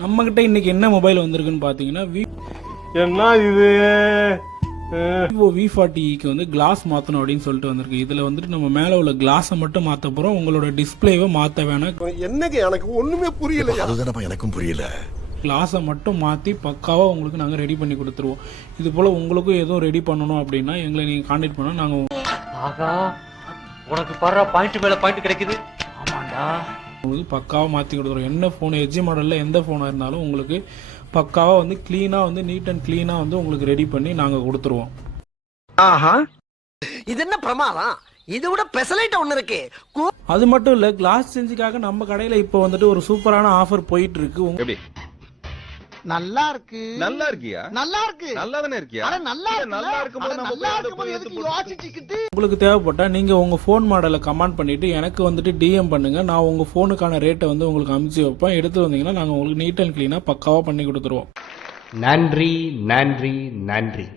நம்மக்கிட்ட இன்றைக்கி என்ன மொபைல் வந்திருக்குன்னு பார்த்தீங்கன்னா என்ன இது விவோ V40க்கு வந்து கிளாஸ் மாற்றணும் அப்படின்னு சொல்லிட்டு வந்திருக்கு. இதில் வந்துட்டு நம்ம மேலே உள்ள கிளாஸை மட்டும் மாற்ற போகிறோம். உங்களோட டிஸ்பிளேவை மாற்ற வேணாம். என்னங்க எனக்கு ஒண்ணுமே புரியல. அதுதானப்பா எனக்கும் புரியல. கிளாஸை மட்டும் மாற்றி பக்காவாக உங்களுக்கு நாங்கள் ரெடி பண்ணி கொடுத்துருவோம். இது போல் உங்களுக்கும் எதுவும் ரெடி பண்ணணும் அப்படின்னா எங்களை நீங்கள் கான்டாக்ட் பண்ணால் நாங்கள் உனக்கு பாரு பாயிண்ட் மேல பாயிண்ட் கிடைக்குது. ஆமாண்டா, உங்களுக்கு பக்காவாக மாற்றி கொடுத்துருவோம். என்ன ஃபோன் எட்ஜ் மாடலில் எந்த ஃபோனாக இருந்தாலும் உங்களுக்கு பக்காவாக வந்து க்ளீனாக வந்து நீட் அண்ட் க்ளீனாக வந்து உங்களுக்கு ரெடி பண்ணி நாங்கள் கொடுத்துருவோம். ஆஹா, இது என்ன பிரமாதம்? இதை விட பெசலைட் ஒண்ணு இருக்கு. அது மட்டும் இல்லை, கிளாஸ் சேஞ்சுக்காக நம்ம கடையில் இப்போ வந்துட்டு ஒரு சூப்பரான ஆஃபர் போயிட்டு இருக்கு. எப்படி நல்லா இருக்கு. நல்லா இருக்கியா? நல்லா இருக்கு. நல்லா தானே இருக்கியா? அட நல்லா இருக்கு. நல்லா இருக்கும்போது நம்ம நல்லா போய் இருக்கும்போது எடுத்து எதுக்கு யோசிச்சுக்கிட்டு? உங்களுக்கு தேவைப்பட்டால் நீங்கள் உங்கள் ஃபோன் மாடலை கமெண்ட் பண்ணிவிட்டு எனக்கு வந்துட்டு டிஎம் பண்ணுங்கள். நான் உங்கள் ஃபோனுக்கான ரேட்டை வந்து உங்களுக்கு அனுப்பிச்சி வைப்பேன். எடுத்து வந்தீங்கன்னா நாங்கள் உங்களுக்கு நீட் அண்ட் க்ளீனாக பக்காவாக பண்ணி கொடுத்துருவோம். நன்றி நன்றி நன்றி.